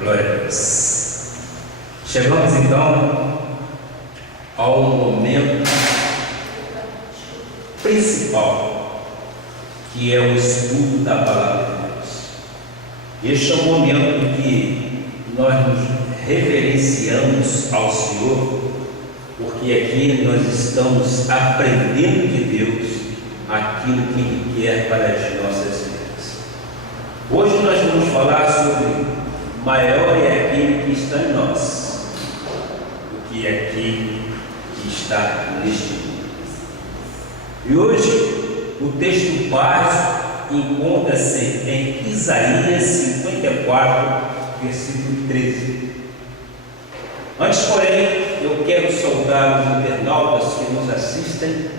Glória a Deus. Chegamos então ao momento principal, que é o estudo da Palavra de Deus. Este é o momento em que nós nos reverenciamos ao Senhor, porque aqui nós estamos aprendendo de Deus aquilo que Ele quer para as nossas vidas. Hoje nós vamos falar sobre maior é aquele que está em nós do que aquele que está neste mundo. E hoje o texto básico encontra-se em Isaías 54, versículo 13. Antes, porém, eu quero saudar os internautas que nos assistem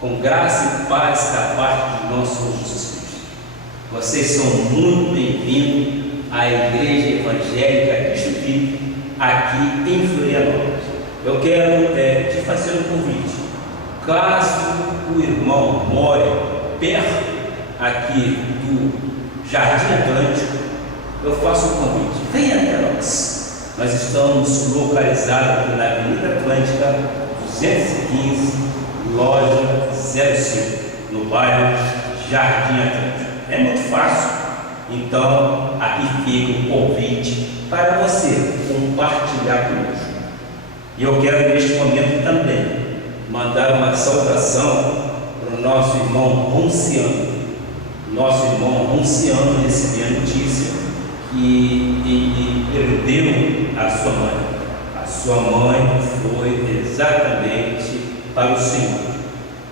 com graça e paz da parte de nosso Senhor Jesus Cristo. Vocês são muito bem-vindos à Igreja Evangélica Cristo Vive, aqui em Florianópolis. Eu quero te fazer um convite. Caso o irmão more perto aqui do Jardim Atlântico, eu faço um convite. Venha até nós. Nós estamos localizados aqui na Avenida Atlântica 215, loja 05, no bairro Jardim Atlântico. É muito fácil. Então, aqui fica um convite para você compartilhar conosco. E eu quero neste momento também mandar uma saudação para o nosso irmão Ronciano. Nosso irmão Ronciano recebeu a notícia que ele perdeu a sua mãe. A sua mãe foi exatamente para o Senhor.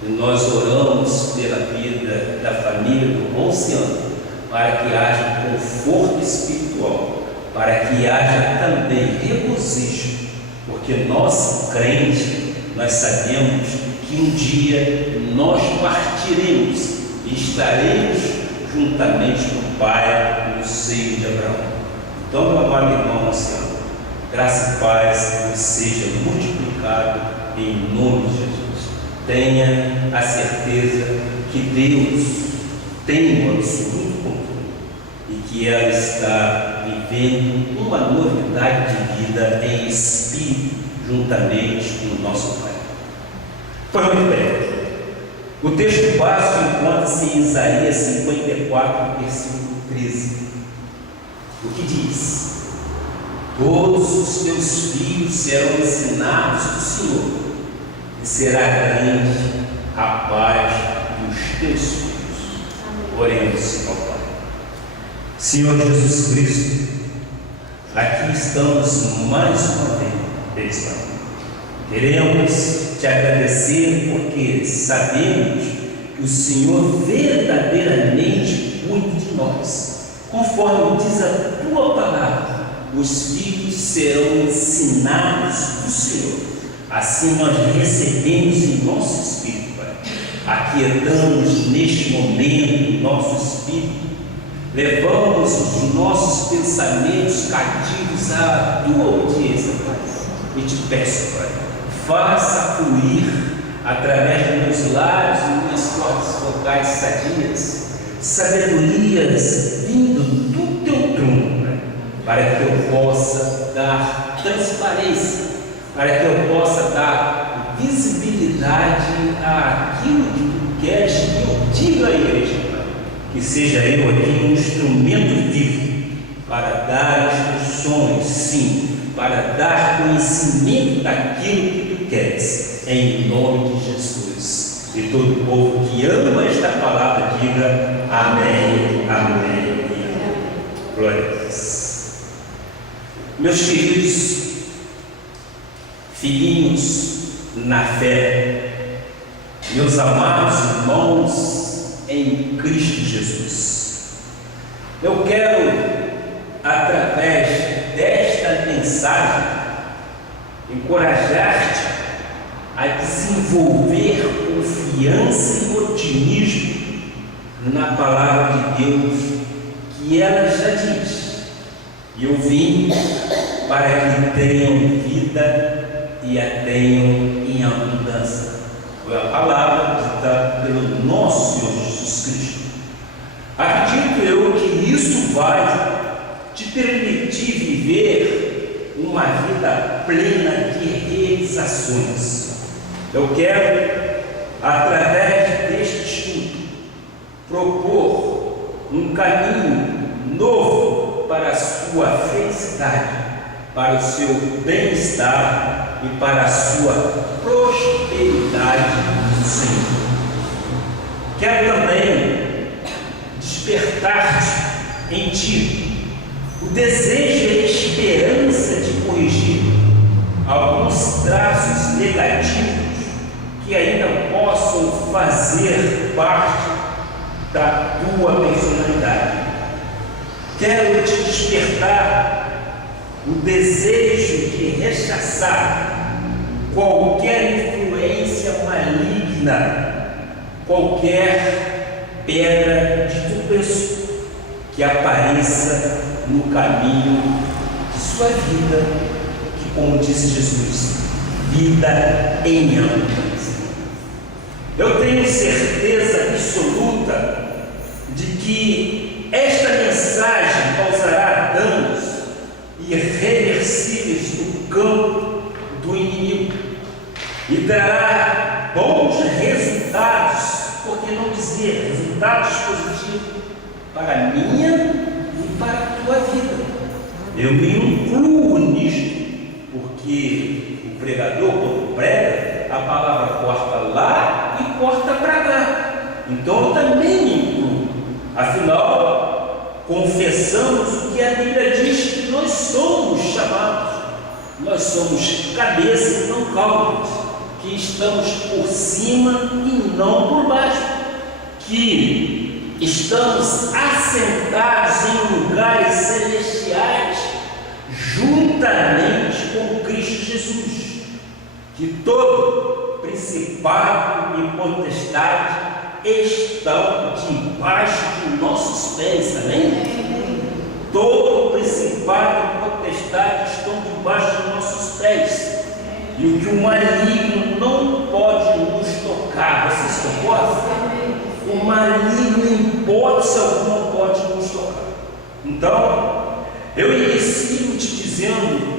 E nós oramos pela vida da família do Ronciano, para que haja conforto espiritual, para que haja também regozijo, porque nós crentes, nós sabemos que um dia nós partiremos e estaremos juntamente com o Pai no seio de Abraão. Então, meu amado irmão ancião, graça e paz seja multiplicado em nome de Jesus. Tenha a certeza que Deus tem um absoluto controle e que ela está vivendo uma novidade de vida em espírito juntamente com o nosso Pai. Pois muito bem. O texto básico encontra-se em Isaías 54, versículo 13. O que diz? Todos os teus filhos serão ensinados do Senhor, e será grande a paz dos teus filhos. Oremos ao Pai. Senhor Jesus Cristo, aqui estamos mais uma vez, Pai. Queremos te agradecer porque sabemos que o Senhor verdadeiramente cuida de nós. Conforme diz a tua palavra, os filhos serão ensinados do Senhor. Assim nós recebemos em nosso espírito, Pai. Aquietamos neste momento o nosso espírito, levamos os nossos pensamentos cativos à tua audiência, Pai. E te peço, Pai, faça fluir através de meus lábios e minhas cordas vocais sadias, sabedorias vindo do teu trono, Pai, para que eu possa dar transparência, para que eu possa dar visibilidade àquilo que tu queres que eu diga à igreja, Pai. Que seja eu aqui um instrumento vivo para dar instruções, sim, para dar conhecimento daquilo que tu queres, em nome de Jesus. E todo o povo que ama esta palavra diga amém, amém e amém. Glória a Deus. Meus queridos filhinhos na fé, meus amados irmãos em Cristo Jesus, eu quero, através desta mensagem, encorajar-te a desenvolver confiança e otimismo na palavra de Deus, que ela já diz: e eu vim para que tenham vida e a tenham em abundância. Foi a palavra dita pelo nosso Senhor Jesus Cristo. Acredito eu que isso vai te permitir viver uma vida plena de realizações. Eu quero, através deste estudo, propor um caminho novo para a sua felicidade, para o seu bem-estar e para a sua prosperidade do Senhor. Quero também despertar em ti o desejo e a esperança de corrigir alguns traços negativos que ainda possam fazer parte da tua personalidade. Quero te despertar o desejo de rechaçar qualquer influência maligna, qualquer pedra de tropeço que apareça no caminho de sua vida, que, como disse Jesus, vida em abundância. Eu tenho certeza absoluta de que esta mensagem causará danos irreversíveis no campo do inimigo e dará bons resultados, por que não dizer resultados positivos para a minha e para a tua vida. Eu me incluo nisto, porque o pregador, quando prega, a palavra corta lá e corta para cá. Então eu também me incluo. Afinal, confessamos o que a Bíblia diz, que nós somos chamados, nós somos cabeça e não caudas, que estamos por cima e não por baixo, que estamos assentados em lugares celestiais juntamente com Cristo Jesus, que todo principado e potestade estão debaixo de nossos pés, amém? Todo principado e potestade estão debaixo de nossos pés, e o que o maligno não pode nos tocar, vocês concordam? O maligno em hipótese alguma não pode nos tocar. Então, eu inicio te dizendo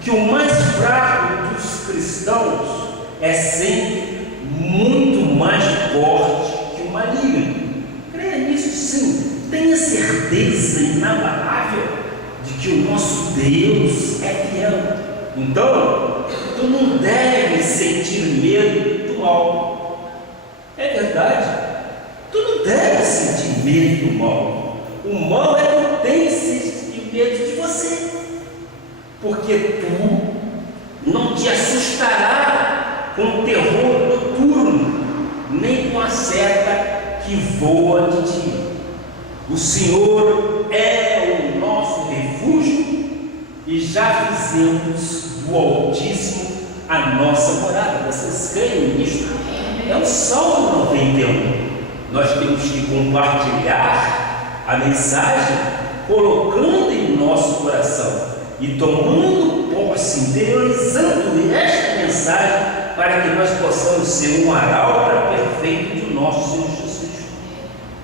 que o mais fraco dos cristãos é sempre muito mais forte que o maligno. Creia nisso, sim. Tenha certeza inabalável de que o nosso Deus é fiel. Então, tu não deve sentir medo do mal. É verdade. Tu não deve sentir medo do mal. O mal é que tem sentir medo de você, porque tu não te assustará com o terror noturno, nem com a seta que voa de dia. O Senhor é o nosso refúgio e já fizemos do Altíssimo a nossa morada. Vocês creem nisso? É o Salmo 91. Nós temos que compartilhar a mensagem, colocando em nosso coração e tomando posse, interiorizando esta mensagem, para que nós possamos ser um arauto perfeito do nosso Senhor Jesus.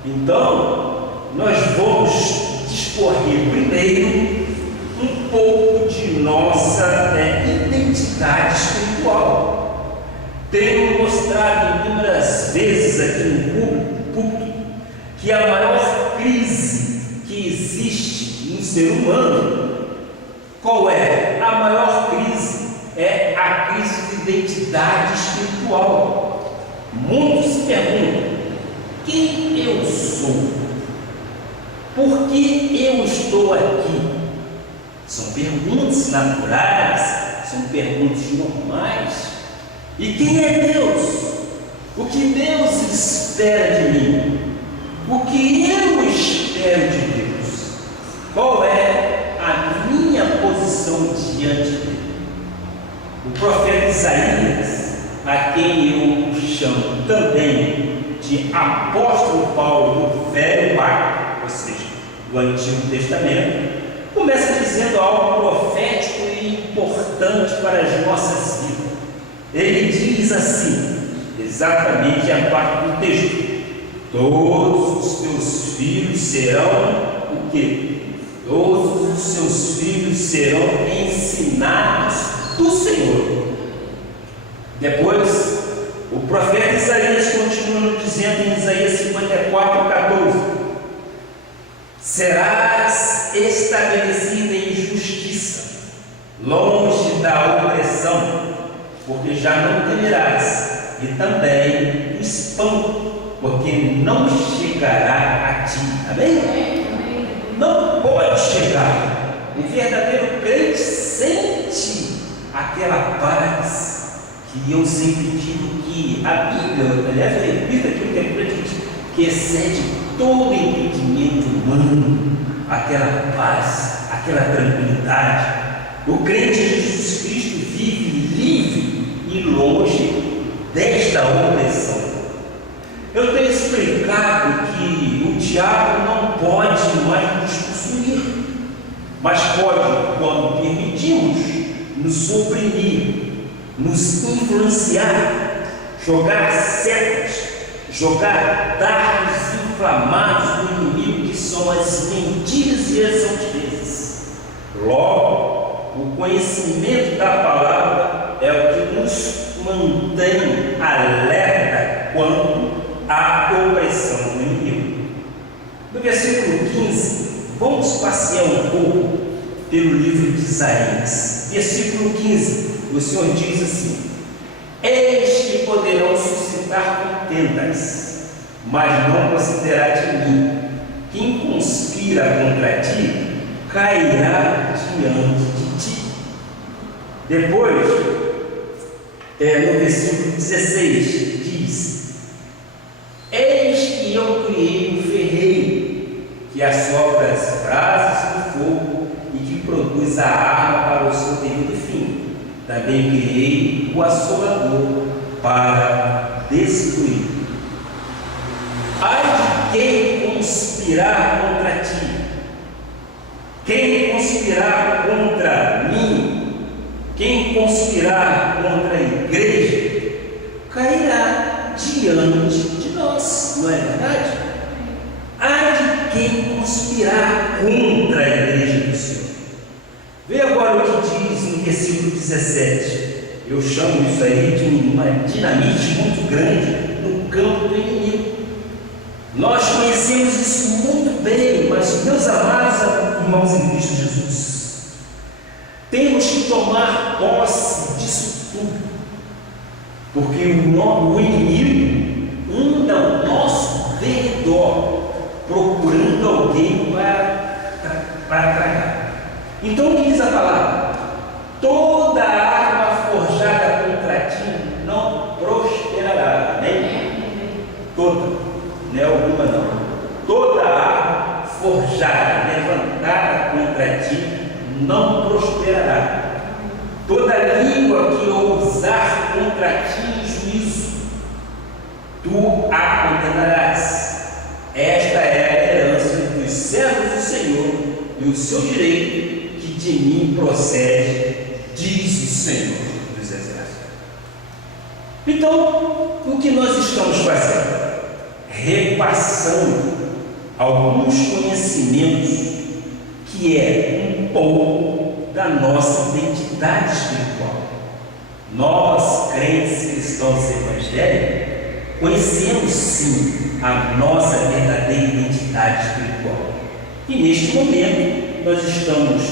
Então, nós vamos discorrer primeiro um pouco de nossa identidade espiritual. Tenho mostrado inúmeras vezes aqui no púlpito que a maior crise que existe no ser humano, qual é? A maior crise é a crise de identidade espiritual. Muitos se perguntam: quem eu sou? Por que eu estou aqui? São perguntas naturais, são perguntas normais. E quem é Deus? O que Deus espera de mim? O que eu espero de Deus? Qual é a minha posição diante dele? O profeta Isaías, a quem eu chamo também de apóstolo Paulo do Velho Pacto, ou seja, do Antigo Testamento, começa dizendo algo profético e importante para as nossas vidas. Ele diz assim, exatamente a parte do texto: todos os teus filhos serão o quê? Todos os dos seus filhos serão ensinados do Senhor. Depois, o profeta Isaías continua nos dizendo em Isaías 54:14: serás estabelecida em justiça, longe da opressão, porque já não temerás, e também o espanto, porque não chegará a ti. Amém? Não pode chegar. O verdadeiro crente sente aquela paz que eu sempre digo que a Bíblia, aliás, eu repito aquilo que a Bíblia diz, que excede todo entendimento humano, aquela paz, aquela tranquilidade. O crente de Jesus Cristo vive livre e longe desta opressão. Eu tenho explicado que o diabo não pode mais nos possuir, mas pode, quando permitimos, nos oprimir, nos influenciar, jogar setas, jogar dardos inflamados do inimigo, que são as mentiras e as altivezas. Logo, o conhecimento da palavra é o que nos mantém alerta quanto à opressão do inimigo. No versículo 15, vamos passear um pouco pelo livro de Isaías. Versículo 15, o Senhor diz assim: eis que poderão suscitar contendas, mas não considerar de mim. Quem conspira contra ti cairá diante de ti. Depois, no versículo 16, diz: eis que eu criei um ferreiro que assopra as brasas do fogo e que produz a arma para o seu devido fim. Também criei o assolador para destruir. Ai de quem conspirar contra ti, quem conspirar contra mim, quem conspirar contra a igreja, cairá diante de nós, não é verdade? Ai de quem conspirar contra a igreja do Senhor. Veja agora o que diz no versículo 17. Eu chamo isso aí de uma dinamite muito grande no campo do inimigo. Nós conhecemos isso muito bem, mas, meus amados irmãos em Cristo Jesus, temos que tomar posse disso tudo, porque o inimigo anda ao nosso derredor, procurando alguém para tragar. Então, o que diz a palavra? Toda arma forjada contra ti não prosperará. Amém? Toda, não é alguma não. Toda arma forjada, levantada contra ti não prosperará. Toda língua que ousar contra ti em juízo, tu a condenarás. Esta é a herança dos servos do Senhor e o seu direito, que de mim procede, diz o Senhor dos Exércitos. Então, o que nós estamos fazendo? Repassando alguns conhecimentos que é um pouco da nossa identidade espiritual. Nós, crentes cristãos evangélicos, conhecemos sim a nossa verdadeira identidade espiritual. E neste momento nós estamos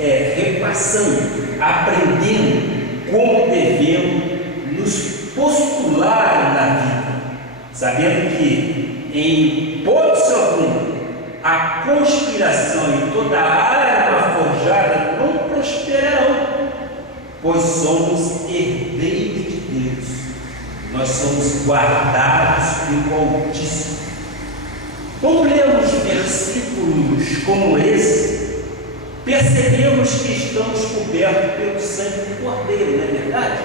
repassando, aprendendo como devemos nos postular na vida, sabendo que em hipótese alguma a conspiração e toda a arma forjada não prosperarão, pois somos herdeiros de Deus, nós somos guardados pelo Altíssimo. Quando lemos versículos como esse, percebemos que estamos cobertos pelo sangue do Cordeiro, não é verdade?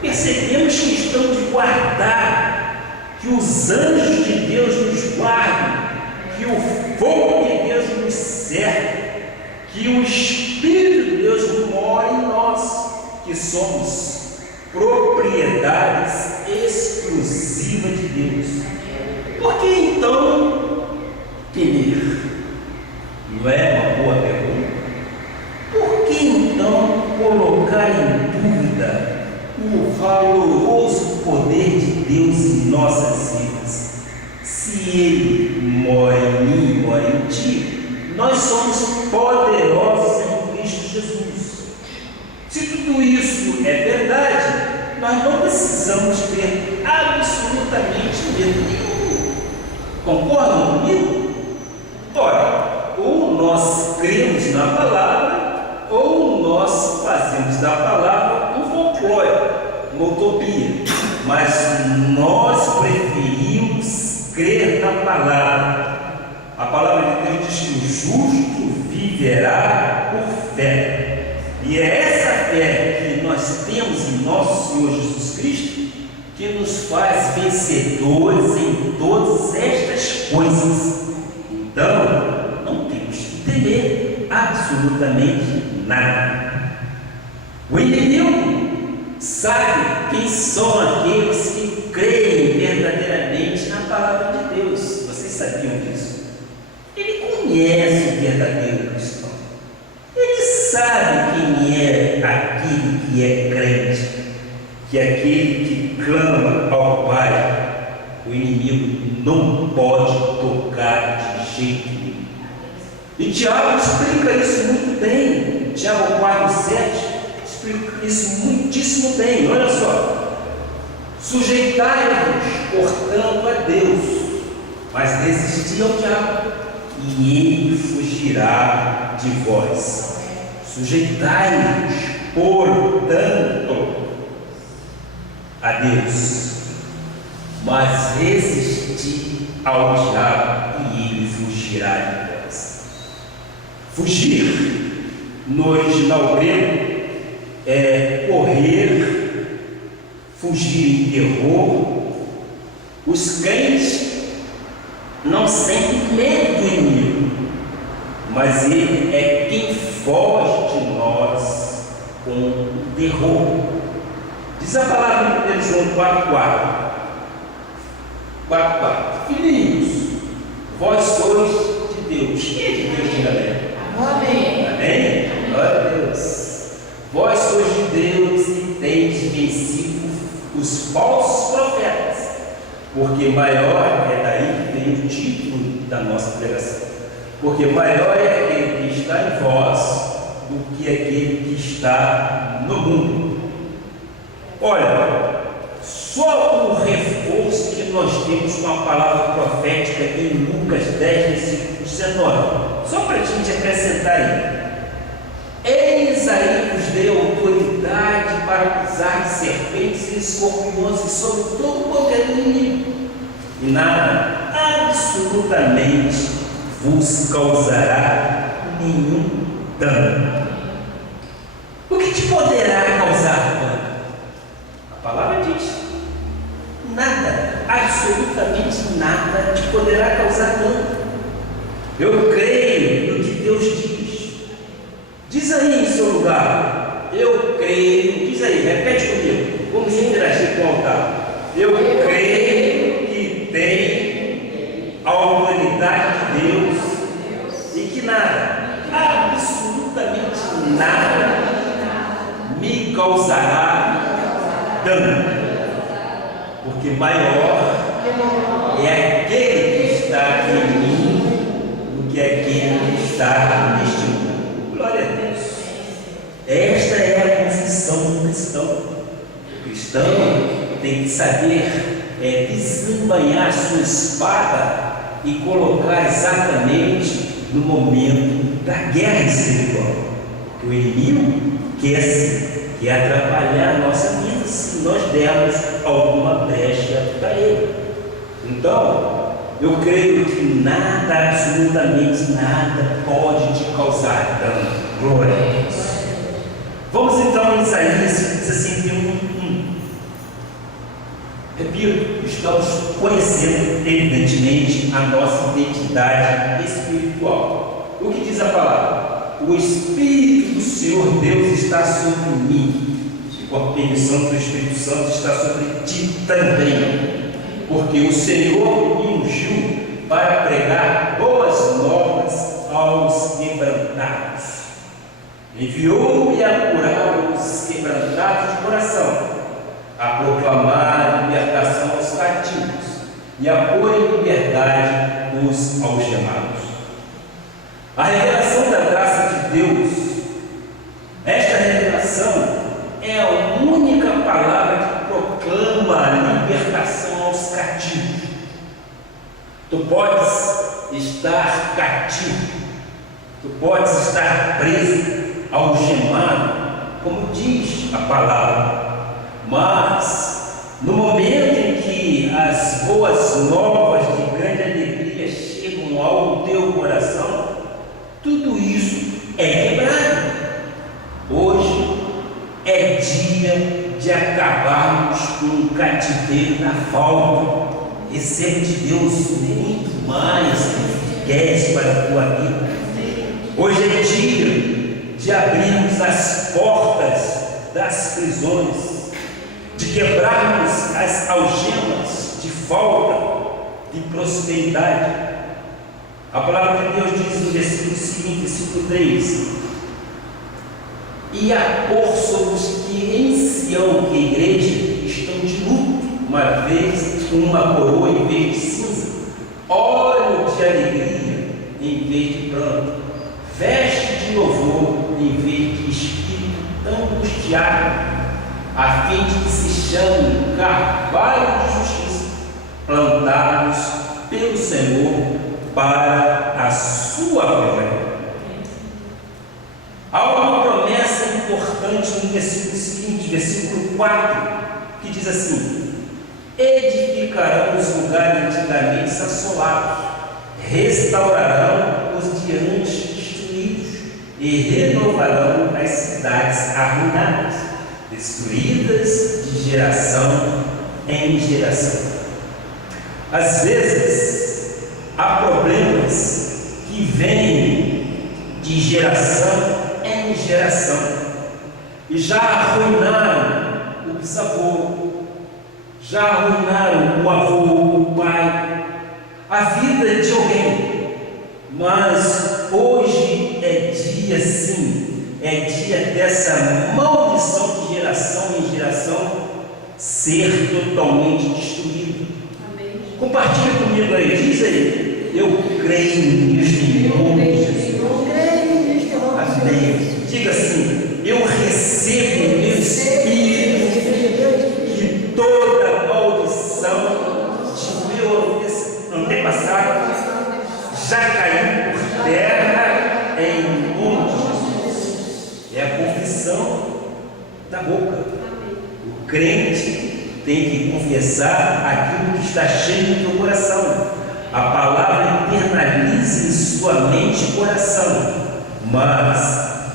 Percebemos que estamos guardados, que os anjos de Deus nos guardam, que o fogo de Deus nos cerca, que o Espírito de Deus mora em nós, que somos propriedades exclusivas de Deus. Por que então temer? Não é uma boa pergunta? colocar em dúvida o valoroso poder de Deus em nossas vidas. Se Ele mora em mim e mora em ti, nós somos poderosos em Cristo Jesus. Se tudo isso é verdade, nós não precisamos ter absolutamente medo nenhum. Concordam comigo? Ora, ou nós cremos na palavra, ou nós fazemos da palavra um folclore, uma utopia. Mas nós preferimos crer na palavra. A palavra de Deus diz que o justo viverá por fé. E é essa fé que nós temos em nosso Senhor Jesus Cristo que nos faz vencedores em todas estas coisas. Então, não temos que temer absolutamente nada. O inimigo sabe quem são aqueles que creem verdadeiramente na palavra de Deus. Vocês sabiam disso? Ele conhece o verdadeiro cristão. Ele sabe quem é aquele que é crente, que é aquele que clama ao Pai. O inimigo não pode tocar de jeito nenhum. E Tiago explica isso muito bem. Tiago 4,7 explica isso muitíssimo bem. Olha só: sujeitai-vos, portanto, a Deus, mas resisti ao diabo, e ele fugirá de vós. Sujeitai-vos, portanto, a Deus, mas resisti ao diabo, e ele fugirá de vós. Fugir, no original grego, é correr, fugir em terror. Os crentes não sentem medo do inimigo, mas ele é quem foge de nós com o terror. Diz a palavra de João 4,4: Filhinhos, vós sois de Deus. Quem é de Deus, diga amém? Amém. Amém? Glória a Deus. Vós sois de Deus e tendes vencido os falsos profetas, porque maior é daí que vem o título da nossa pregação. Porque maior é aquele que está em vós do que aquele que está no mundo. Olha, só o reforço que nós temos com a palavra profética em Lucas 10, versículo 19. Só para a gente acrescentar aí: eis aí vos dei autoridade para pisar de serpentes e escorpiões e sobre todo o poder do inimigo, e nada absolutamente vos causará nenhum dano. O que te poderá causar dano? A palavra diz: nada, absolutamente nada te poderá causar dano. Eu creio no que Deus diz. Diz aí em seu lugar: eu creio. Diz aí, repete comigo. Vamos interagir com o altar. Eu creio que tem a autoridade de Deus e que nada, absolutamente nada, me causará dano, porque maior é aquele que está em mim do que aquele que está neste mundo. Glória a Deus. Esta é a confissão do cristão. O cristão tem que saber desembainhar sua espada e colocar exatamente no momento da guerra espiritual. Porque o inimigo quer atrapalhar a nossa vida se nós dermos alguma brecha para ele. Então, eu creio que nada, absolutamente nada, pode te causar dano. Glória a Deus. Vamos então em Isaías 61:1. Repito, estamos conhecendo evidentemente a nossa identidade espiritual. O que diz a palavra? O Espírito do Senhor Deus está sobre mim, e com a permissão do Espírito Santo está sobre ti também, porque o Senhor me ungiu para pregar boas novas aos quebrantados. Enviou-me a curar os quebrantados de coração, a proclamar a libertação aos cativos e a pôr em liberdade os algemados. A revelação da graça de Deus, esta revelação é a única palavra que proclama a libertação aos cativos. Tu podes estar cativo, tu podes estar preso, algemado, como diz a palavra, mas no momento em que as boas novas de grande alegria chegam ao teu coração, tudo isso é quebrado. Hoje é dia de acabarmos com o cativeiro da falta. Recebe de Deus muito mais que queres para a tua vida. Hoje é dia de abrirmos as portas das prisões, de quebrarmos as algemas de falta, de prosperidade. A palavra de Deus diz no versículo seguinte, versículo 3: e a pôr sobre os que em Sião, que a igreja, estão de luto, uma vez uma coroa em vez de cinza, óleo de alegria em vez de pranto, veste de louvor em vez de espírito angustiado, a fim de que se chame carvalho de justiça, plantados pelo Senhor para a sua glória. Há uma promessa importante no versículo seguinte, versículo 4, que diz assim: edificarão os lugares antigamente assolados, restaurarão os de antes destruídos e renovarão as cidades arruinadas, destruídas de geração em geração. Às vezes há problemas que vêm de geração em geração e já arruinaram o bisavô, já arruinaram o avô, o pai, a vida de alguém. Mas hoje é dia sim, é dia dessa maldição de geração em geração ser totalmente destruída. Amém. Compartilha comigo aí, diz aí: eu creio nisto em nome de Jesus. Amém. Diga assim: eu recebo no meu espírito que toda maldição de meu antepassado já caiu por terra em nome de Jesus. É a confissão da boca. O crente tem que confessar aquilo que está cheio no teu coração. A palavra internaliza em sua mente e coração, mas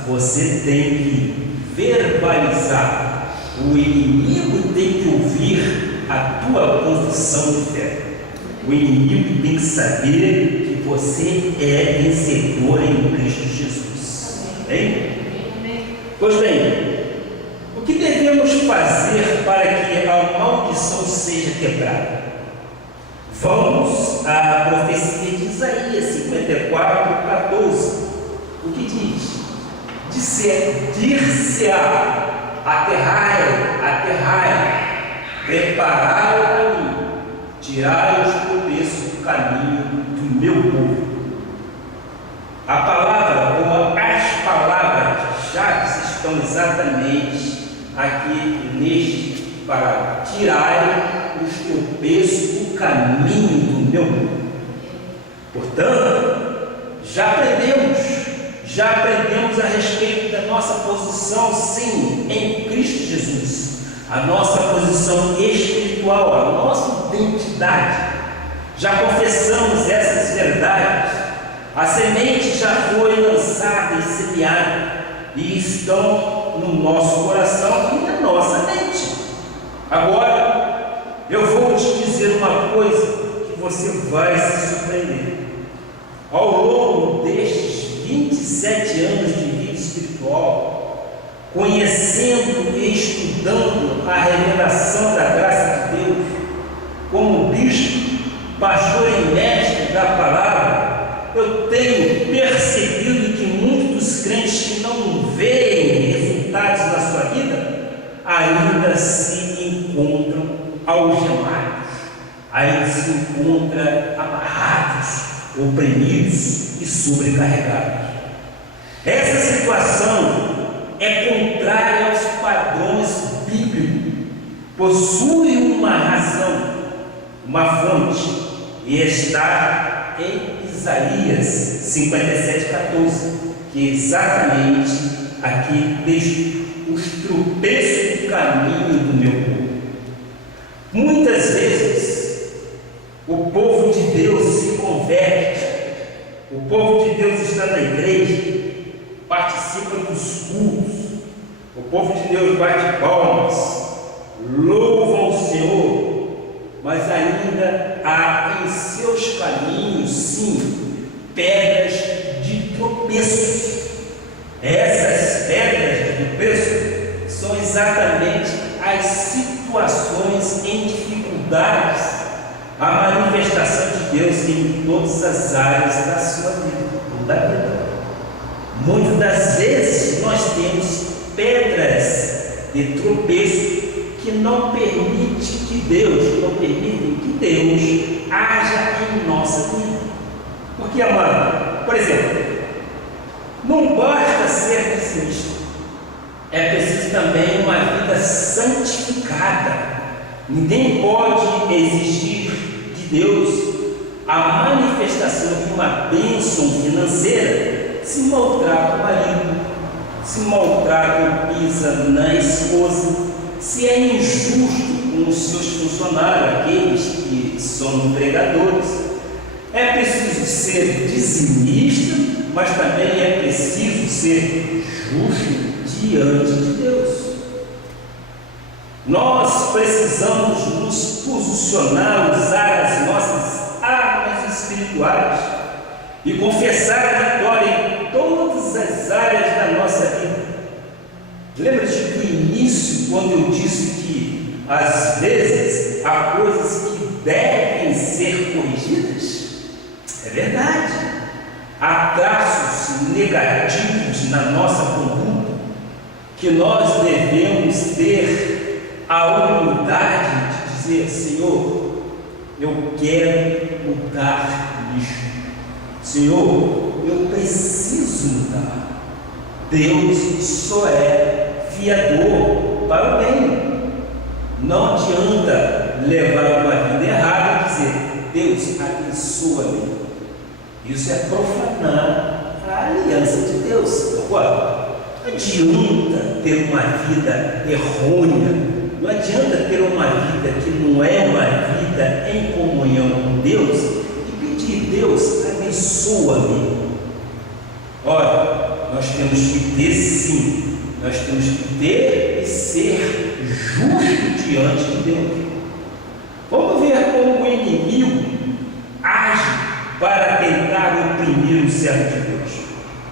você tem que verbalizar. O inimigo tem que ouvir a tua confissão de fé. O inimigo tem que saber que você é vencedor em Cristo Jesus. Amém? Pois bem, o que devemos fazer para que a maldição seja quebrada? Vamos à profecia de Isaías 54, 14. O que diz? Dir-se-á, aterrai, preparai o caminho, tirai os tropeços do caminho do meu povo. A palavra, ou as palavras-chave estão exatamente aqui neste para tirar os tropeços do caminho do meu povo. Portanto, já aprendemos a respeito da nossa posição, sim, em Cristo Jesus, a nossa posição espiritual, a nossa identidade. Já confessamos essas verdades, a semente já foi lançada e semeada, e estão no nosso coração e na nossa mente. Agora, eu vou te dizer uma coisa que você vai se surpreender. Ao longo destes 27 anos de vida espiritual, conhecendo e estudando a revelação da graça de Deus, como bispo, pastor e mestre da palavra, eu tenho percebido que muitos dos crentes que não vê ainda se encontram algemados, ainda se encontram amarrados, oprimidos e sobrecarregados. Essa situação é contrária aos padrões bíblicos, possui uma razão, uma fonte, e está em Isaías 57:14, que é exatamente aqui deixa os tropeços do caminho do meu povo. Muitas vezes o povo de Deus se converte, o povo de Deus está na igreja, participa dos cultos, o povo de Deus bate palmas, louvam o Senhor, mas ainda há em seus caminhos, sim, pedras de tropeços. Essas pedras de tropeço são exatamente as situações em dificuldades, a manifestação de Deus em todas as áreas da sua vida, ou da vida. Muitas das vezes nós temos pedras de tropeço que não permitem que Deus haja em nossa vida. Porque, amado, por exemplo, não basta ser pessimista, é preciso também uma vida santificada. Ninguém pode exigir de Deus a manifestação de uma bênção financeira se maltrata o marido, se maltrata ou pisa na esposa, se é injusto com os seus funcionários, aqueles que são empregadores. É preciso ser dizimista, mas também é preciso ser justo diante de Deus. Nós precisamos nos posicionar, usar as nossas armas espirituais e confessar a vitória em todas as áreas da nossa vida. Lembra-te do início, quando eu disse que às vezes há coisas que devem ser corrigidas? É verdade. Há traços negativos na nossa conduta que nós devemos ter a humildade de dizer: Senhor, eu quero mudar isso. Senhor, eu preciso mudar. Deus só é fiador para o bem. Não adianta levar uma vida errada e dizer: Deus, abençoa-me. Isso é profanar a aliança de Deus. Agora, não adianta ter uma vida errônea, não adianta ter uma vida que não é uma vida em comunhão com Deus e pedir: Deus, abençoa-me. Ora, nós temos que ter sim, nós temos que ter e ser justo diante de Deus. Vamos ver como o inimigo age para tentar oprimir o servo de Deus.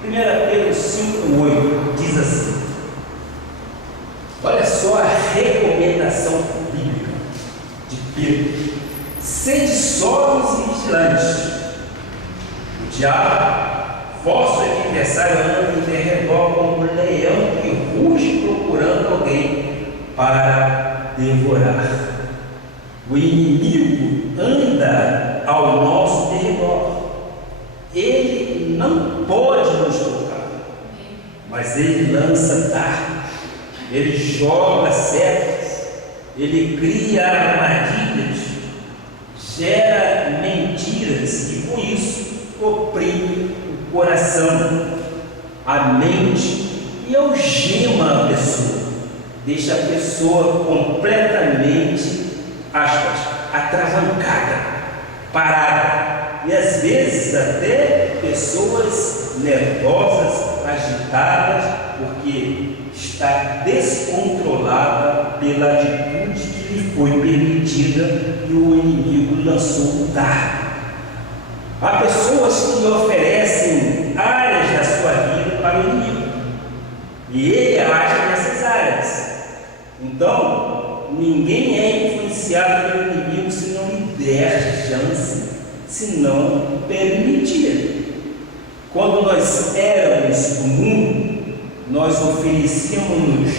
1 Pedro 5,8 diz assim: olha só a recomendação bíblica de Pedro: sede sóbrios e vigilantes. O diabo, vosso adversário, anda em derredor como um leão que ruge procurando alguém para devorar. O inimigo anda ao nosso derredor. Ele não pode nos tocar, mas ele lança dardos, ele joga setas, ele cria armadilhas, gera mentiras e com isso oprime o coração, a mente e algema a pessoa, deixa a pessoa completamente, aspas, atravancada, parada, e às vezes até pessoas nervosas, agitadas, porque está descontrolada pela atitude que lhe foi permitida e o inimigo lançou o dardo. Há pessoas que oferecem áreas da sua vida para o inimigo e ele age nessas áreas. Então, ninguém é influenciado pelo inimigo se não lhe der chance, se não permitir. Quando nós éramos do mundo, nós oferecíamos-nos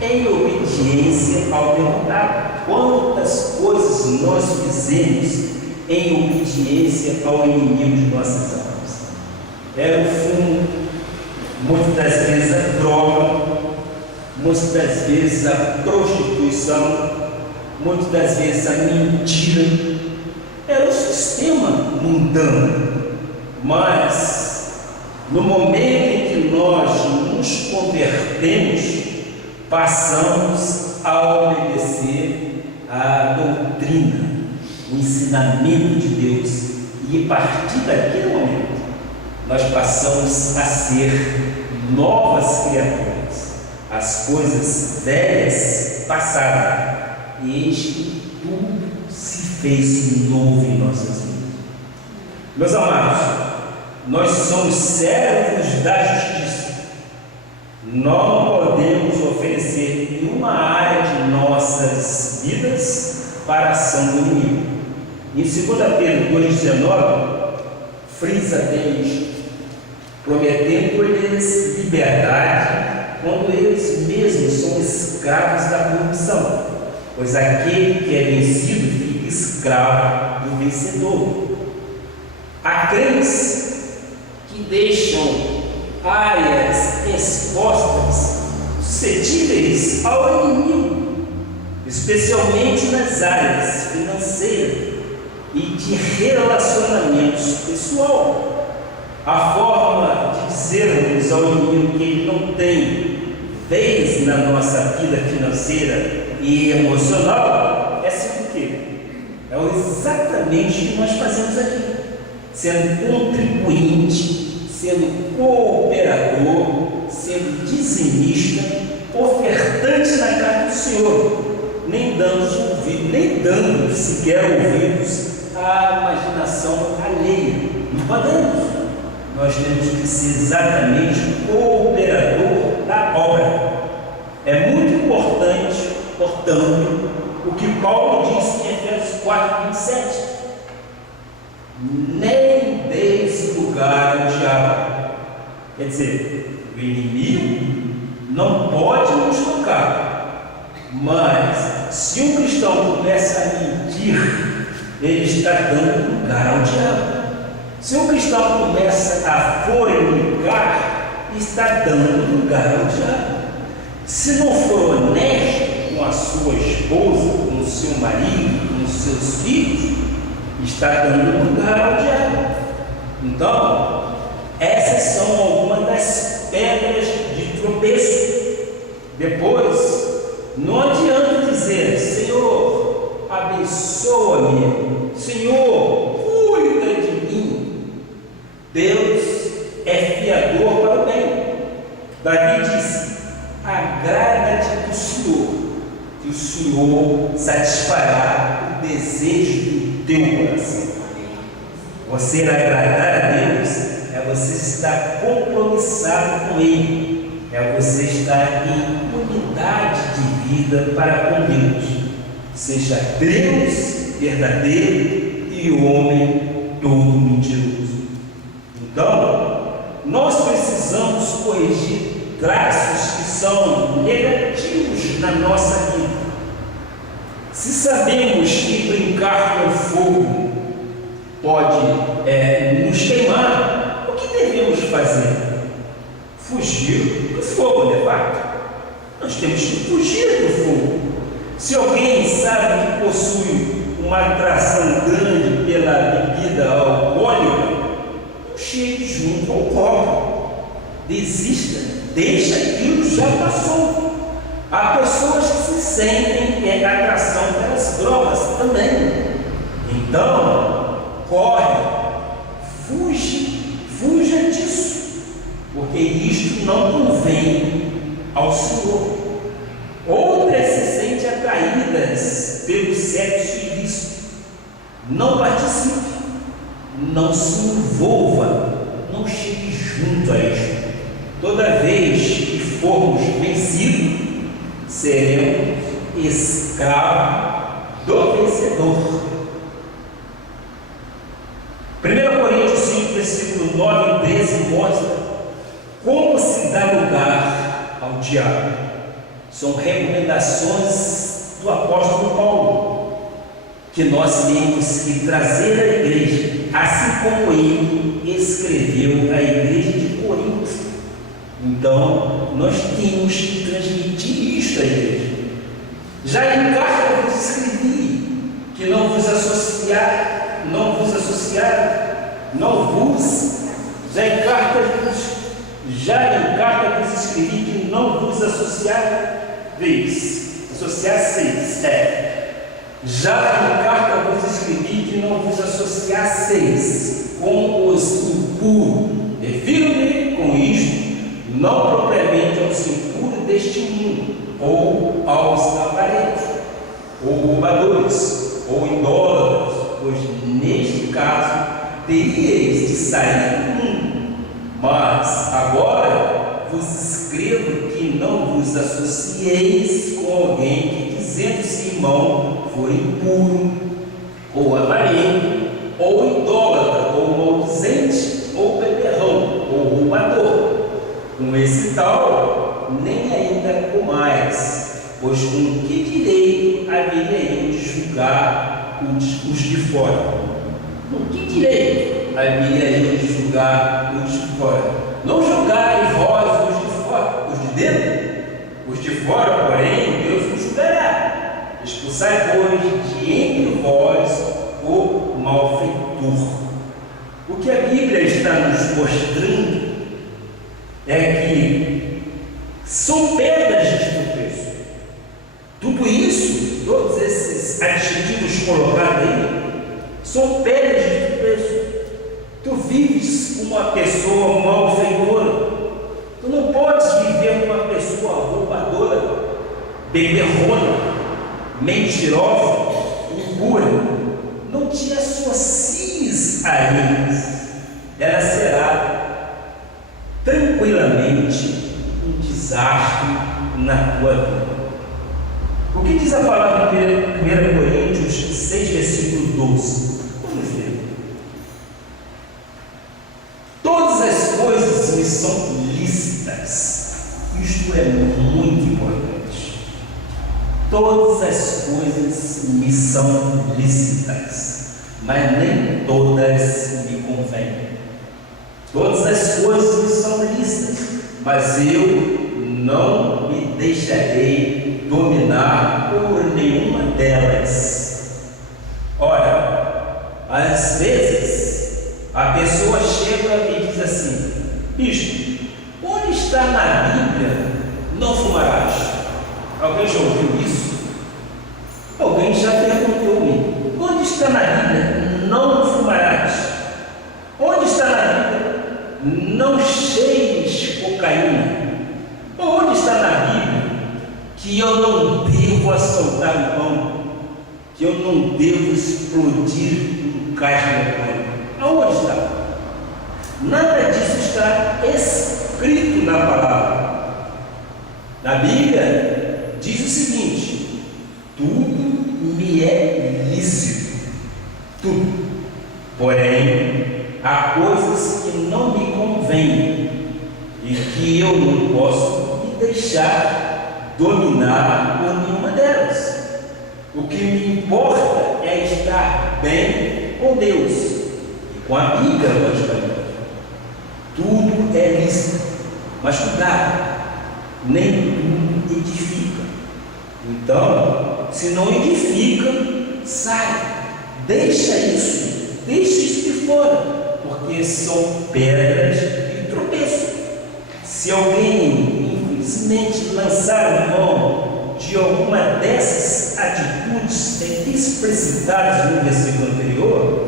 em obediência ao derrotado. Quantas coisas nós fizemos em obediência ao inimigo de nossas almas? Era o fumo, muitas das vezes a droga, muitas das vezes a prostituição, muitas das vezes a mentira. Era o sistema mundano. Mas no momento em que nós nos convertemos, passamos a obedecer à doutrina, o ensinamento de Deus, e a partir daquele momento nós passamos a ser novas criaturas. As coisas velhas passaram e eis que tudo se fez novo em nossas vidas. Meus amados, nós somos servos da justiça. Não podemos oferecer nenhuma área de nossas vidas para a ação do inimigo. Em 2 Pedro 2,19, frisa bem isto, prometendo-lhes liberdade quando eles mesmos são escravos da corrupção, pois aquele que é vencido fica escravo do vencedor. Há crentes que deixam áreas expostas, suscetíveis ao inimigo, especialmente nas áreas financeiras e de relacionamentos pessoal. A forma de dizermos ao inimigo que ele não tem vez na nossa vida financeira e emocional é ser o quê? É exatamente o que nós fazemos aqui, sendo contribuinte, sendo cooperador, sendo dizimista, ofertante na casa do Senhor, nem dando sequer ouvidos à imaginação alheia. Não podemos. Nós temos que ser exatamente cooperador da obra. É muito importante, portanto, o que Paulo disse em Efésios 4:27. Nem deis lugar ao diabo. Quer dizer, o inimigo não pode nos tocar, mas se um cristão começa a mentir, ele está dando lugar ao diabo. Se um cristão começa a fornicar, está dando lugar ao diabo. Se não for honesto com a sua esposa, com o seu marido, com os seus filhos, está dando lugar ao diabo. Então, essas são algumas das pedras de tropeço. Depois, não adianta dizer: Senhor, abençoa-me, Senhor, cuida de mim. Deus é fiador para o bem. Davi disse: agrada-te do Senhor, que o Senhor satisfará o desejo do teu coração. Você agradar a Deus é você estar compromissado com Ele, é você estar em unidade de vida para com Deus. Seja Deus verdadeiro e o homem todo mentiroso. Então, nós precisamos corrigir traços que são negativos na nossa vida. Se sabemos que brincar com fogo pode nos queimar, o que devemos fazer? Fugir do fogo, de fato. Nós temos que fugir do fogo. Se alguém sabe que possui uma atração grande pela bebida alcoólica, não chegue junto ao copo. Desista, deixa aquilo, já passou. Há pessoas que se sentem atração pelas drogas também. Então, corre, fuja disso, porque isto não convém ao Senhor. Outras se sentem atraídas pelo sexo ilícito. Não participe, não se envolva, não chegue junto a isto. Toda vez que formos vencidos, seremos escravos do vencedor. 1 Coríntios 5, versículo 9 e 13 mostra como se dá lugar do diabo. São recomendações do apóstolo Paulo, que nós temos que trazer à igreja, assim como ele escreveu à igreja de Corinto. Então, nós temos que transmitir isto à igreja. Já em carta vos escrevi que já em carta vos escrevi que não vos associasseis. Já em carta vos escrevi que não vos associasseis com os impuros. Refiro-me com isto não propriamente aos impuros deste mundo, ou aos avarentos, ou roubadores, ou idólatras, pois neste caso teríeis de sair do mundo. Mas agora vos escrevo que não vos associeis com alguém que, dizendo-se irmão, for impuro, ou avarento, ou idólatra, ou maldizente, ou beberrão, ou roubador. Com esse tal, nem ainda comais, pois com que direito haveria eu de julgar os de fora? Com que direito haveria eu de julgar os de fora? Não julgai vós os de fora, os de dentro? Os de fora, porém, Deus vos julgará. Expulsai, pois, de entre vós o malfeitor. O que a Bíblia está nos mostrando é que são pedras de tropeço. Tudo isso, todos esses adjetivos colocados aí, são pedras de tropeço. Tu vives com uma pessoa malfeitora. Tu não podes viver com uma pessoa roubadora, beberrona, mentirosa, impura. Não te associes a eles. Ela será tranquilamente um desastre na tua vida. O que diz a palavra em 1 Coríntios 6, versículo 12? Vamos ver. Todas as coisas me são lícitas. Isto é muito importante. Todas as coisas me são lícitas, mas nem todas me convêm. Todas as coisas me são lícitas, mas eu não me deixarei dominar por nenhuma delas. Ora, às vezes a pessoa chega e diz assim: bispo, onde está na Bíblia não fumarás? Alguém já ouviu isso? Alguém já perguntou-me: onde está na Bíblia não fumarás? Onde está na Bíblia não cheires cocaína? Onde está na Bíblia que eu não devo assaltar o pão? Que eu não devo explodir um cais mecânico? Aonde está? Nada disso está escrito na palavra. Na Bíblia diz o seguinte: tudo me é lícito, tudo. Porém, há coisas que não me convêm e que eu não posso me deixar dominar por nenhuma delas. O que me importa é estar bem com Deus e com a Bíblia, logicamente. Tudo é lícito, mas cuidado, nem tudo edifica. Então, se não edifica, sai, deixa isso de fora, porque são pedras de tropeço. Se alguém, infelizmente, lançar mão de alguma dessas atitudes explicitadas no versículo anterior,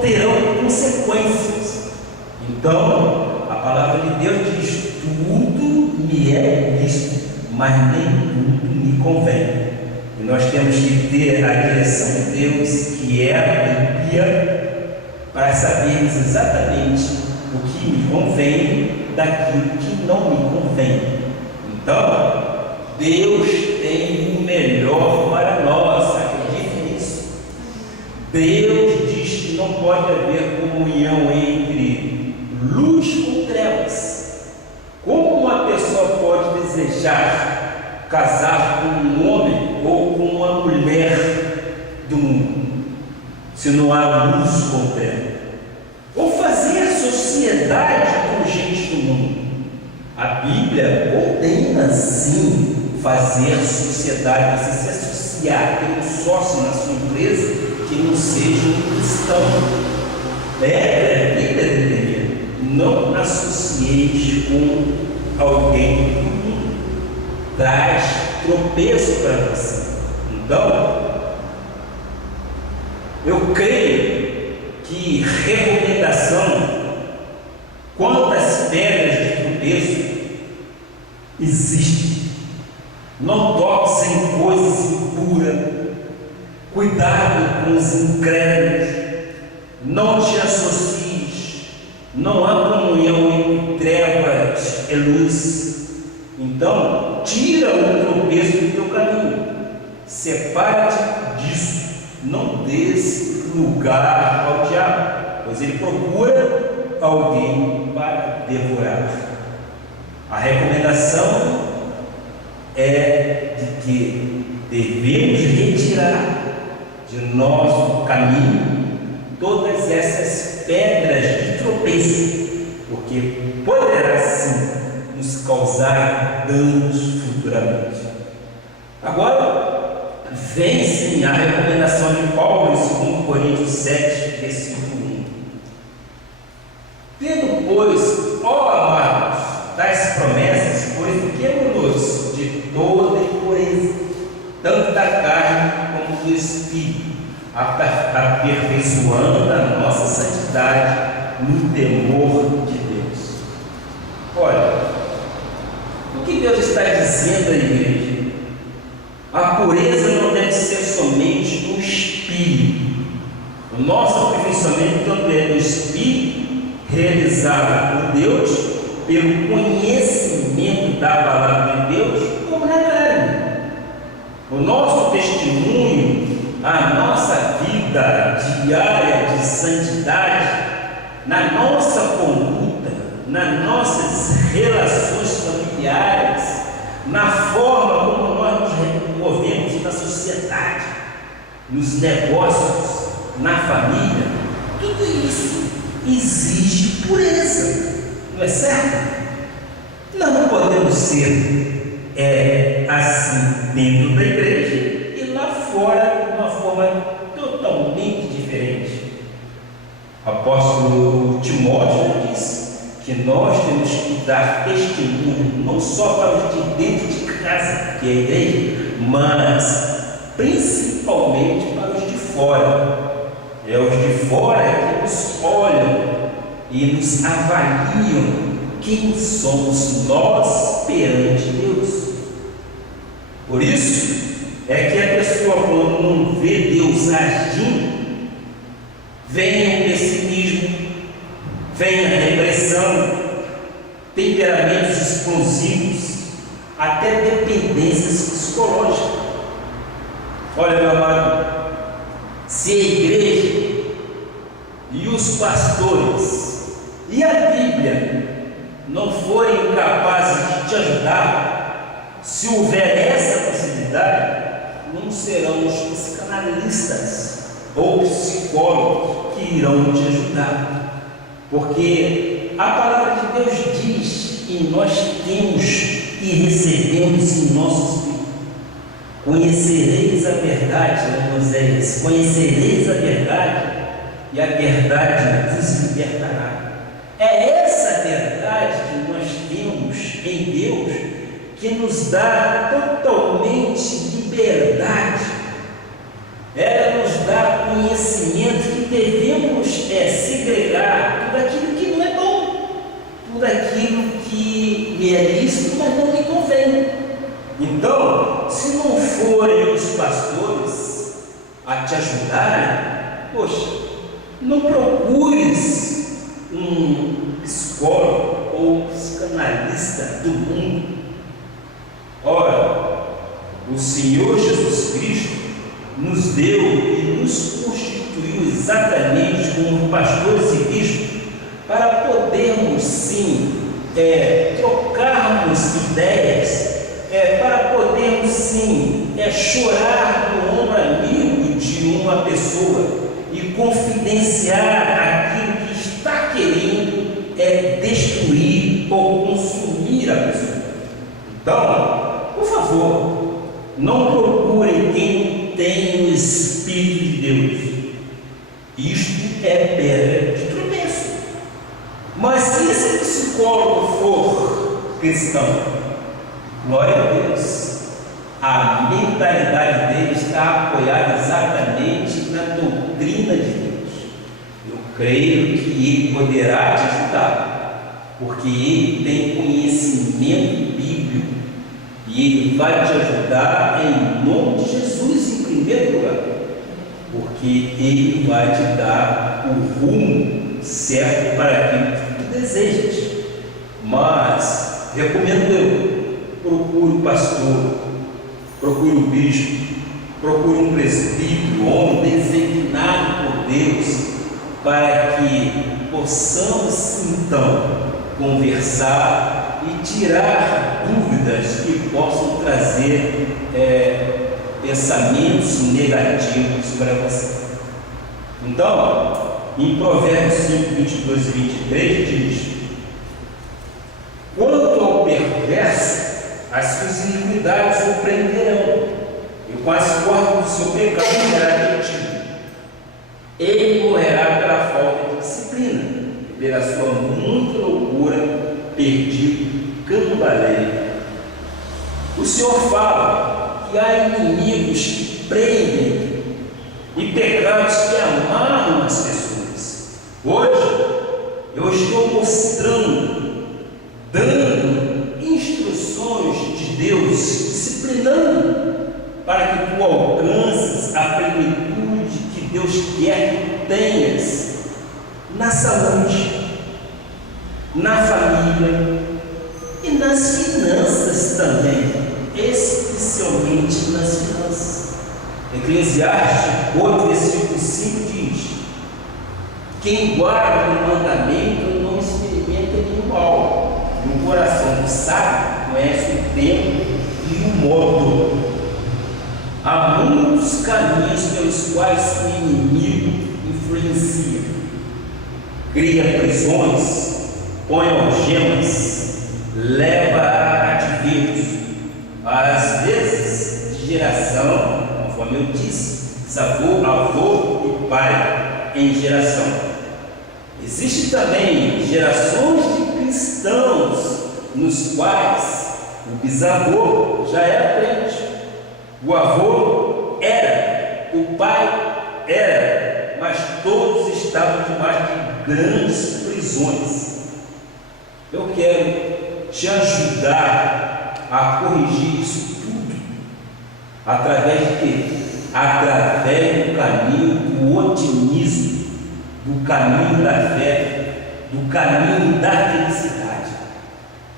terão consequências. Então, a palavra de Deus diz: tudo me é lícito, mas nem tudo me convém. E nós temos que ter a direção de Deus, que é a Bíblia, para sabermos exatamente o que me convém daquilo que não me convém. Então, Deus tem o melhor para nós, acredite nisso. Deus diz que não pode haver comunhão entre luz com trevas. Como uma desejar casar com um homem ou com uma mulher do mundo, se não há luz contendo, ou fazer sociedade com gente do mundo. A Bíblia condena sim fazer sociedade, você se associar, ter um sócio na sua empresa que não seja um cristão. A Bíblia deveria: não associeis com alguém do mundo, traz tropeço para você. Então, eu creio que recomendação quanto às pedras de tropeço existe. Não toques em coisas impuras, cuidado com os incrédulos, não te associes, não há comunhão entre trevas e luz. Então, tira o tropeço do teu caminho, separa-te disso, não dês lugar ao diabo, pois ele procura alguém para devorar. A recomendação é de que devemos retirar de nosso caminho todas essas pedras de tropeço, porque poderá sim nos causar danos futuramente. Agora, vem sim a recomendação de Paulo em 2 Coríntios 7, versículo 1. Tendo, pois, ó amados, tais promessas, purifiquemo-nos de toda impureza, tanto da carne como do espírito, aperfeiçoando a nossa santidade no temor de Deus. Olha, o que Deus está dizendo à igreja? A pureza não deve ser somente no espírito. O nosso aperfeiçoamento também é no espírito, realizado por Deus, pelo conhecimento da palavra de Deus, como na carne. O nosso testemunho, a nossa vida diária de santidade, na nossa conduta, nas nossas relações familiares, na forma como nós nos movemos na sociedade, nos negócios, na família, tudo isso exige pureza, não é certo? Nós não podemos ser assim dentro da igreja e lá fora de uma forma totalmente diferente. O apóstolo Timóteo disse que nós temos que dar testemunho não só para os de dentro de casa, que é a igreja, mas principalmente para os de fora. É os de fora que nos olham e nos avaliam quem somos nós perante Deus. Por isso é que a pessoa, quando não vê Deus agindo, vem o pessimismo, vem a depressão, temperamentos explosivos, até dependências psicológicas. Olha, meu amado, se a igreja e os pastores e a Bíblia não forem capazes de te ajudar, se houver essa possibilidade, não serão os psicanalistas ou psicólogos que irão te ajudar, porque a palavra de Deus diz que nós temos e recebemos em nosso espírito: conhecereis a verdade, Moisés, conhecereis a verdade e a verdade vos libertará. É essa verdade que nós temos em Deus que nos dá totalmente liberdade. Ela nos dá conhecimento que devemos segregar tudo aquilo que não é bom, tudo aquilo que me é lícito, mas não me convém. Então, se não forem os pastores a te ajudarem, poxa, não procures um psicólogo ou psicanalista do mundo. Ora, o Senhor Jesus Cristo nos deu e nos constituiu exatamente como pastores e bispos para podermos sim trocarmos trocarmos ideias, para podermos sim chorar no ombro amigo de uma pessoa e confidenciar aquilo que está querendo destruir ou consumir a pessoa. Então, por favor, não procurem quem tem o Espírito de Deus. Isto é pedra de tropeço. Mas se esse psicólogo for cristão, glória a Deus, a mentalidade dele está apoiada exatamente na doutrina de Deus. Eu creio que ele poderá te ajudar, porque ele tem conhecimento bíblico e ele vai te ajudar em nome de Jesus em primeiro lugar, porque ele vai te dar o rumo certo para aquilo que tu desejas. Mas recomendo eu, procure o pastor, procure o bispo, procure um presbítero, homem designado por Deus, para que possamos então conversar e tirar dúvidas que possam trazer pensamentos negativos para você. Então, em Provérbios 5, 22 e 23 diz: quanto ao perverso, as suas iniquidades o prenderão, e com as cordas do seu pecado será retido. Ele morrerá pela falta de disciplina, e pela sua muita loucura, perdido, cambaleia. O Senhor fala que há inimigos que prendem e pecados que amarram as pessoas. Hoje, eu estou mostrando, dando instruções de Deus, disciplinando, para que tu alcances a plenitude que Deus quer que tenhas na saúde, na família e nas finanças também, especialmente nas finanças. Eclesiastes 8, versículo 5 diz: quem guarda o mandamento não experimenta nenhum mal, e o coração do sábio conhece o tempo e o modo. Há muitos caminhos pelos quais o inimigo influencia, cria prisões, põe algemas, leva a cativeiros, às vezes de geração, conforme eu disse, avô e pai em geração. Existem também gerações de cristãos nos quais o bisavô já era crente, o avô era, o pai era, mas todos estavam debaixo de grandes prisões. Eu quero te ajudar a corrigir isso tudo, através de quê? Através do caminho do otimismo, do caminho da fé, do caminho da felicidade.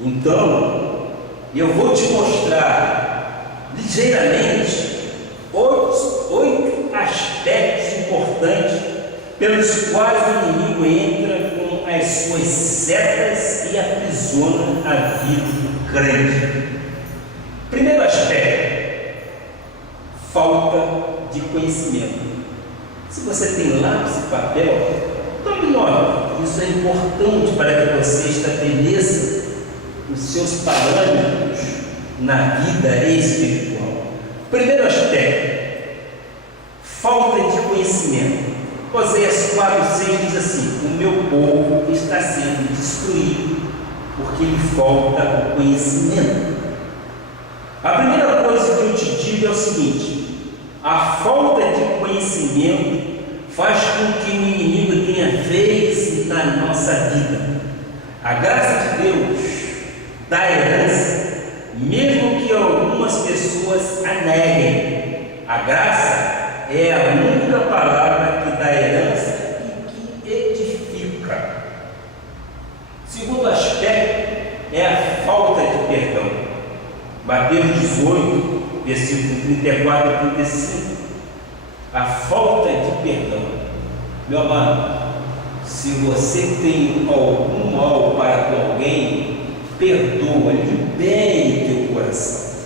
Então, eu vou te mostrar ligeiramente 8 aspectos importantes pelos quais o inimigo entra com as suas setas e aprisiona a vida do crente. Primeiro aspecto: falta de conhecimento. Se você tem lápis e papel, tome nota. Isso é importante para que você estabeleça os seus parâmetros na vida espiritual. Primeiro aspecto: falta de conhecimento. Oséias 4,6 diz assim: o meu povo está sendo destruído porque lhe falta o conhecimento. A primeira coisa que eu te digo é o seguinte: a falta de conhecimento faz com que o inimigo tenha vez na nossa vida. A graça de Deus dá herança, mesmo que algumas pessoas a neguem. A graça é a única palavra que dá herança e que edifica. Segundo aspecto é a falta de perdão. Mateus 18, versículo 34 e 35. A falta de perdão. Meu amado, se você tem algum mal para com alguém, perdoa-lhe bem o teu coração,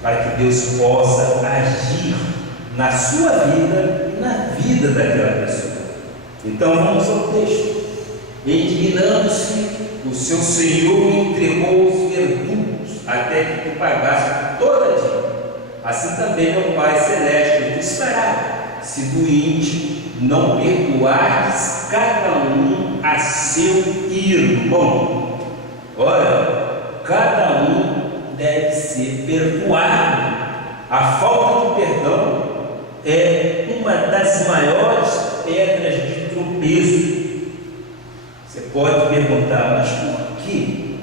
para que Deus possa agir na sua vida e na vida daquela pessoa. Então vamos ao texto. Indignando-se, o seu Senhor entregou os verdugos até que tu pagasse toda a dívida. Assim também meu Pai Celeste te esperará, se do íntimo não perdoares cada um a seu irmão. Ora, cada um deve ser perdoado. A falta de perdão é uma das maiores pedras de tropeço. Você pode perguntar, mas por quê?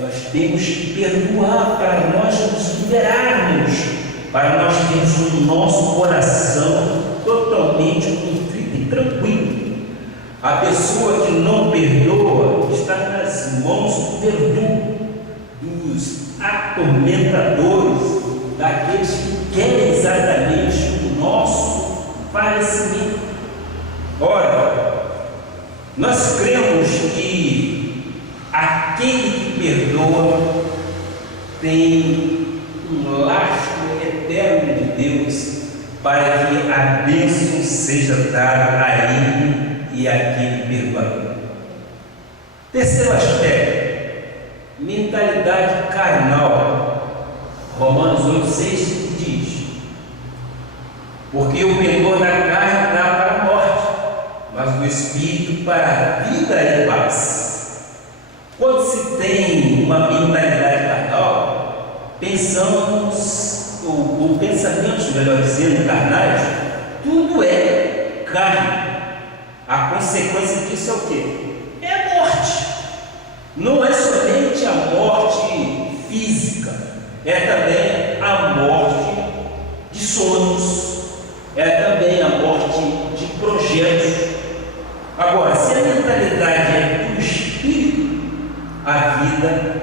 Nós temos que perdoar para nós nos liberarmos, para nós termos o nosso coração totalmente contrito e tranquilo. A pessoa que não perdoa está nas mãos do verdugo, dos atormentadores, daqueles que querem exatamente o nosso falecimento. Ora, nós cremos que aquele que perdoa tem um lastro eterno de Deus, para que a bênção seja dada a ele e àquele perdoador. Terceiro aspecto, mentalidade carnal. Romanos 8,6 diz: porque o pendor da carne dá para a morte, mas do Espírito para a vida e paz. Quando se tem uma mentalidade carnal, pensamos, ou pensamentos, melhor dizendo, carnais, tudo é carne. A consequência disso é o quê? É a morte. Não é somente a morte física, é também a morte de sonhos, é também a morte de projetos. Agora, se a mentalidade é do espírito, a vida